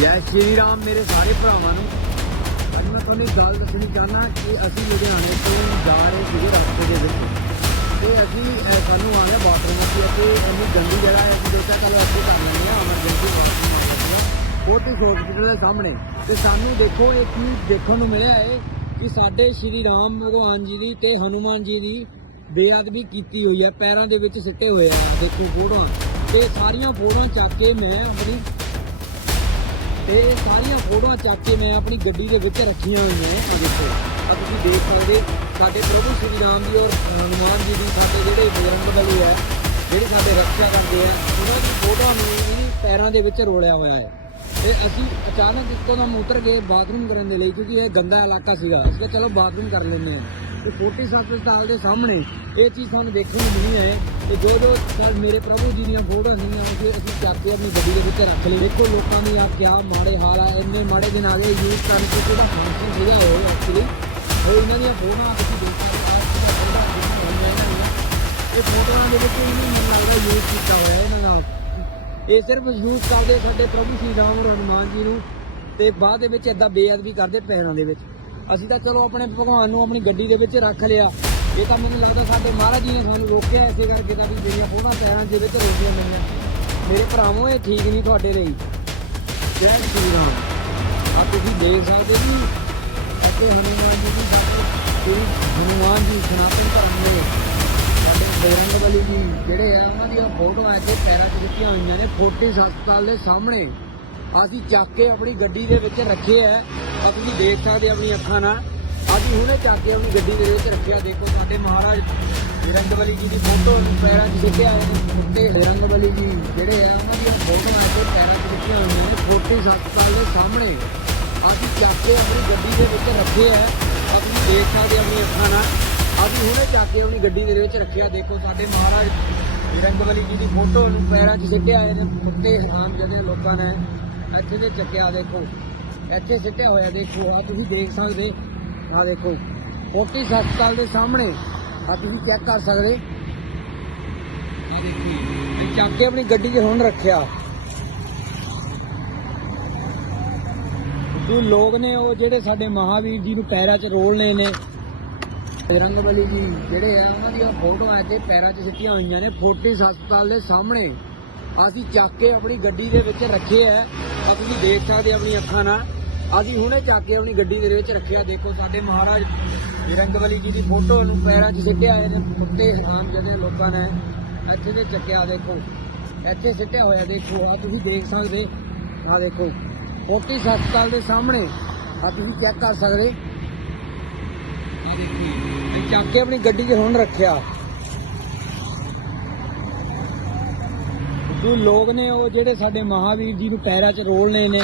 ਜੈ ਸ਼੍ਰੀ ਰਾਮ ਮੇਰੇ ਸਾਰੇ ਭਰਾਵਾਂ ਨੂੰ। ਅੱਜ ਮੈਂ ਤੁਹਾਨੂੰ ਇੱਕ ਗੱਲ ਦੱਸਣੀ ਚਾਹਨਾ ਕਿ ਅਸੀਂ ਲੁਧਿਆਣੇ ਤੋਂ ਜਾ ਰਹੇ ਸੀਗੇ ਰਸਤੇ ਦੇ ਵਿੱਚ। ਤੇ ਅਸੀਂ ਅਹ, ਸਾਨੂੰ ਆ ਗਿਆ ਬਾਥਰੂਮ ਅਤੇ ਇੰਨੀ ਗੰਦੀ ਜਗ੍ਹਾ ਹੈ ਅਸੀਂ ਦੇਖਿਆ ਚਲੋ ਅਸੀਂ ਕਰ ਲੈਂਦੇ ਹਾਂ ਐਮਰਜੈਂਸੀ ਬਾਥਰੂਮ ਆ ਜਾਂਦੀ ਹੈ ਉਹ ਤੇ ਹਸਪੀਟਲ ਦੇ ਸਾਹਮਣੇ। ਤੇ ਸਾਨੂੰ ਦੇਖੋ ਇਹ ਚੀਜ਼ ਦੇਖਣ ਨੂੰ ਮਿਲਿਆ ਹੈ ਕਿ ਸਾਡੇ ਸ਼੍ਰੀ ਰਾਮ ਭਗਵਾਨ ਜੀ ਦੀ ਤੇ ਹਨੂਮਾਨ ਜੀ ਦੀ ਬੇਅਦਬੀ ਕੀਤੀ ਹੋਈ ਹੈ ਪੈਰਾਂ ਦੇ ਵਿੱਚ ਸਿੱਟੇ ਹੋਏ ਆ ਦੇਖੋ ਫੋਟੋਆਂ। ਤੇ ਸਾਰੀਆਂ ਫੋਟੋਆਂ ਚੱਕ ਕੇ ਮੈਂ ਆਪਣੀ ਤੇ ਸਾਰੀਆਂ ਫੋਟੋਆਂ ਚੱਕ ਕੇ ਮੈਂ ਆਪਣੀ ਗੱਡੀ ਦੇ ਵਿੱਚ ਰੱਖੀਆਂ ਹੋਈਆਂ ਆ ਦੇਖੋ। ਆ ਤੁਸੀਂ ਦੇਖ ਸਕਦੇ, ਸਾਡੇ ਪ੍ਰਭੂ ਸ਼੍ਰੀ ਰਾਮ ਜੀ ਔਰ ਹਨੂਮਾਨ ਜੀ ਦੀ ਸਾਡੇ ਜਿਹੜੇ ਬਜਰੰਗ ਬਲੀ ਹੈ ਜਿਹੜੇ ਸਾਡੇ ਰੱਖਿਆ ਕਰਦੇ ਆ, ਉਹਨਾਂ ਦੀ ਫੋਟੋਆਂ ਨੂੰ ਵੀ ਪੈਰਾਂ ਦੇ ਵਿੱਚ ਰੋਲਿਆ ਹੋਇਆ ਹੈ ਤੇ ਅਸੀਂ ਅਚਾਨਕ ਇੱਕੋ ਦਮ ਉਤਰ ਗਏ ਬਾਥਰੂਮ ਕਰਨ ਦੇ ਲਈ, ਕਿਉਂਕਿ ਇਹ ਗੰਦਾ ਇਲਾਕਾ ਸੀਗਾ। ਅਸੀਂ ਕਿਹਾ, ਚਲੋ, ਬਾਥਰੂਮ ਕਰ ਲੈਂਦੇ ਹਾਂ। ਤੇ 47 ਹਸਪਤਾਲ ਦੇ ਸਾਹਮਣੇ ਇਹ ਚੀਜ਼ ਸਾਨੂੰ ਦੇਖਣ ਨੂੰ ਮਿਲੀ ਹੈ ਤੇ ਜੋ ਜੋ ਕੱਲ ਮੇਰੇ ਪ੍ਰਭੂ ਜੀ ਦੀਆਂ ਫੋਟੋਆਂ ਸੀਗੀਆਂ, ਉਹ ਅਸੀਂ ਚੱਕ ਕੇ ਆਪਣੀ ਗੱਡੀ ਦੇ ਵਿੱਚ ਰੱਖ ਲਈ ਦੇਖੋ, ਲੋਕਾਂ ਦੇ ਆ ਕਿਆ ਮਾੜੇ ਹਾਲ ਆ। ਇੰਨੇ ਮਾੜੇ ਦਿਨ ਆ ਗਏ ਯੂਜ਼ ਕਰਨ ਤੋਂ ਜਿਹੜਾ ਫੰਕਸ਼ਨ ਸੀਗਾ ਉਹ ਐਕਚੁਅਲੀ ਉਹ ਇਹਨਾਂ ਦੀਆਂ ਫੋਟੋਆਂ ਤੁਸੀਂ ਦੇਖ ਸਕਦੇ ਆ ਇਹ ਫੋਟੋਆਂ ਦੇ ਵਿੱਚ ਇਹਨੂੰ ਮੈਨੂੰ ਲੱਗਦਾ ਯੂਜ਼ ਕੀਤਾ ਹੋਇਆ ਇਹਨਾਂ ਨਾਲ। ਇਹ ਸਿਰਫ ਯੂਜ਼ ਕਰਦੇ ਸਾਡੇ ਪ੍ਰਭੂ ਸ਼੍ਰੀ ਰਾਮ ਔਰ ਹਨੂਮਾਨ ਜੀ ਨੂੰ ਤੇ ਬਾਅਦ ਦੇ ਵਿੱਚ ਏਦਾਂ ਬੇਅਦਬੀ ਕਰਦੇ ਪੈਰਾਂ ਦੇ ਵਿੱਚ। ਅਸੀਂ ਤਾਂ ਚਲੋ ਆਪਣੇ ਭਗਵਾਨ ਨੂੰ ਆਪਣੀ ਗੱਡੀ ਦੇ ਵਿੱਚ ਰੱਖ ਲਿਆ। ਇਹ ਤਾਂ ਮੈਨੂੰ ਲੱਗਦਾ ਸਾਡੇ ਮਹਾਰਾਜ ਜੀ ਨੇ ਸਾਨੂੰ ਰੋਕਿਆ ਇਸੇ ਕਰਕੇ ਤਾਂ ਵੀ ਜਿਹੜੀਆਂ ਉਹਨਾਂ ਪੈਰਾਂ ਦੇ ਵਿੱਚ ਰੋਕੀਆਂ ਗਈਆਂ। ਮੇਰੇ ਭਰਾਵੋ, ਇਹ ਠੀਕ ਨਹੀਂ ਤੁਹਾਡੇ ਲਈ। ਜੈ ਸ਼੍ਰੀ ਰਾਮ। ਆ ਤੁਸੀਂ ਦੇਖ ਸਕਦੇ ਜੀ ਅਤੇ ਹਨੂਮਾਨ ਜੀ ਦੀ ਸਾਡੇ ਸ਼੍ਰੀ ਹਨੂਮਾਨ ਜੀ ਸਨਾਤਨ ਧਰਮ ਦੇ। ਬਜਰੰਗ ਬਲੀ ਜੀ ਜਿਹੜੇ ਆ, ਉਹਨਾਂ ਦੀਆਂ ਫੋਟੋਆਂ ਇੱਥੇ ਪੈਰਾਂ 'ਚ ਦਿੱਤੀਆਂ ਹੋਈਆਂ ਨੇ 47 ਹਸਪਤਾਲ ਦੇ ਸਾਹਮਣੇ। ਅਸੀਂ ਚੱਕ ਕੇ ਆਪਣੀ ਗੱਡੀ ਦੇ ਵਿੱਚ ਰੱਖੇ ਆ। ਆ ਤੁਸੀਂ ਦੇਖ ਸਕਦੇ ਆਪਣੀ ਅੱਖਾਂ ਨਾਲ। ਅਸੀਂ ਹੁਣੇ ਚੱਕ ਕੇ ਆਪਣੀ ਗੱਡੀ ਦੇ ਵਿੱਚ ਰੱਖਿਆ। ਦੇਖੋ ਸਾਡੇ ਮਹਾਰਾਜ ਬਜਰੰਗ ਬਲੀ ਜੀ ਦੀ ਫੋਟੋ ਪੈਰਾਂ 'ਚ ਦਿੱਤਿਆ ਹੋਇਆ ਤੇ ਬਜਰੰਗ ਬਲੀ ਜੀ ਜਿਹੜੇ ਆ, ਉਹਨਾਂ ਦੀਆਂ ਫੋਟੋਆਂ ਇੱਥੇ ਪੈਰਾਂ 'ਚ ਦਿੱਤੀਆਂ ਹੋਈਆਂ ਨੇ 47 ਹਸਪਤਾਲ ਦੇ ਸਾਹਮਣੇ। ਅਸੀਂ ਚੱਕ ਕੇ ਆਪਣੀ ਗੱਡੀ ਦੇ ਵਿੱਚ ਰੱਖੇ ਆ। ਆ ਤੁਸੀਂ ਦੇਖ ਸਕਦੇ ਆਪਣੀ ਅੱਖਾਂ ਨਾਲ। ਅਸੀਂ ਹੁਣੇ ਚੱਕ ਕੇ ਆਪਣੀ ਗੱਡੀ ਦੇ ਵਿੱਚ ਰੱਖਿਆ। ਦੇਖੋ ਸਾਡੇ ਮਹਾਰਾਜ ਵਿਰੰਗਵਲੀ ਜੀ ਦੀ ਫੋਟੋ ਨੂੰ ਪੈਰਾਂ 'ਚ ਸਿੱਟਿਆ ਹੋਇਆ ਨੇ ਕੁੱਤੇ ਹਰਾਮ ਜਦੇ ਲੋਕਾਂ ਨੇ ਇੱਥੇ ਦੇ ਚੱਕਿਆ। ਦੇਖੋ, ਇੱਥੇ ਸਿੱਟਿਆ ਹੋਇਆ। ਦੇਖੋ ਆ ਤੁਸੀਂ ਦੇਖ ਸਕਦੇ। ਆ ਦੇਖੋ 47 ਹਸਪਤਾਲ ਦੇ ਸਾਹਮਣੇ ਆ ਤੁਸੀਂ ਚੈੱਕ ਕਰ ਸਕਦੇ। ਆ ਦੇਖੋ ਤੇ ਚੱਕ ਕੇ ਆਪਣੀ ਗੱਡੀ 'ਚ ਹੁਣ ਰੱਖਿਆ। ਜੋ ਲੋਕ ਨੇ ਉਹ ਜਿਹੜੇ ਸਾਡੇ ਮਹਾਵੀਰ ਜੀ ਨੂੰ ਪੈਰਾਂ 'ਚ ਰੋਲਨੇ ਨੇ ਬਜਰੰਗ ਰੰਗਬਲੀ ਜੀ ਜਿਹੜੇ ਆ, ਉਹਨਾਂ ਦੀਆਂ ਫੋਟੋਆਂ ਇੱਥੇ ਪੈਰਾਂ 'ਚ ਸਿੱਟੀਆਂ ਹੋਈਆਂ ਨੇ 47 ਹਸਪਤਾਲ ਦੇ ਸਾਹਮਣੇ। ਅਸੀਂ ਚੱਕ ਕੇ ਆਪਣੀ ਗੱਡੀ ਦੇ ਵਿੱਚ ਰੱਖੇ ਆ। ਆ ਤੁਸੀਂ ਦੇਖ ਸਕਦੇ ਆਪਣੀ ਅੱਖਾਂ ਨਾਲ। ਅਸੀਂ ਹੁਣੇ ਚੱਕ ਕੇ ਆਪਣੀ ਗੱਡੀ ਦੇ ਵਿੱਚ ਰੱਖਿਆ ਦੇਖੋ ਸਾਡੇ ਮਹਾਰਾਜ ਰੰਗਬਲੀ ਜੀ ਦੀ ਫੋਟੋ ਨੂੰ ਪੈਰਾਂ 'ਚ ਸਿੱਟਿਆ ਹੋਇਆ ਨੇ। ਕੁੱਤੇ ਹਰਾਮ ਜਿਹੜੇ ਲੋਕਾਂ ਨੇ। ਇੱਥੇ ਦੇ ਚੱਕਿਆ, ਦੇਖੋ। ਇੱਥੇ ਸਿੱਟਿਆ ਹੋਇਆ, ਦੇਖੋ। ਆ ਤੁਸੀਂ ਦੇਖ ਸਕਦੇ। ਆ ਦੇਖੋ। 47 ਹਸਪਤਾਲ ਦੇ ਸਾਹਮਣੇ। ਆ ਤੁਸੀਂ ਚੈੱਕ ਕਰ ਸਕਦੇ। ਚੱਕ ਕੇ ਆਪਣੀ ਗੱਡੀ 'ਚ ਹੁਣ ਰੱਖਿਆ। ਜੋ ਲੋਕ ਨੇ ਉਹ ਜਿਹੜੇ ਸਾਡੇ ਮਹਾਵੀਰ ਜੀ ਨੂੰ ਪੈਰਾਂ 'ਚ ਰੋਲਨੇ ਨੇ